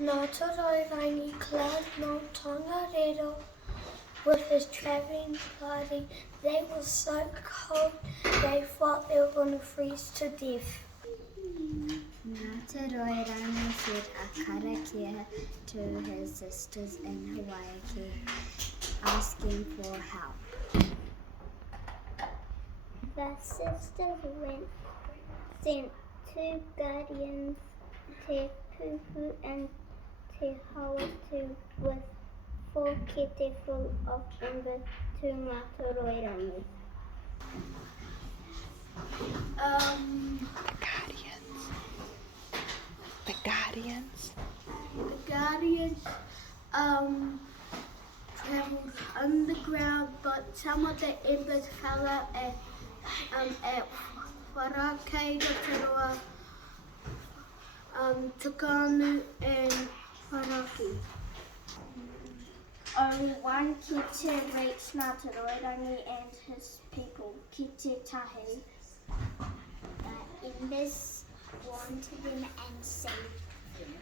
Ngātoroirangi cloud no tongariro with his travelling party. They were so cold they thought they were going to freeze to death. Ngātoroirangi said a karakia to his sisters in Hawaii, asking for help. The sisters sent 2 guardians, Te Pupu and Te Hawatu, with 4 kete full of embers to Ngātoroirangi. The Guardians Travelled underground, but some of the embers fell out at Wharakei, Rotorua, Tukanu and Wharaki. Only one kete reached Ngātoroirangi and his people, Kete Tahi. The embers warmed them and saved them.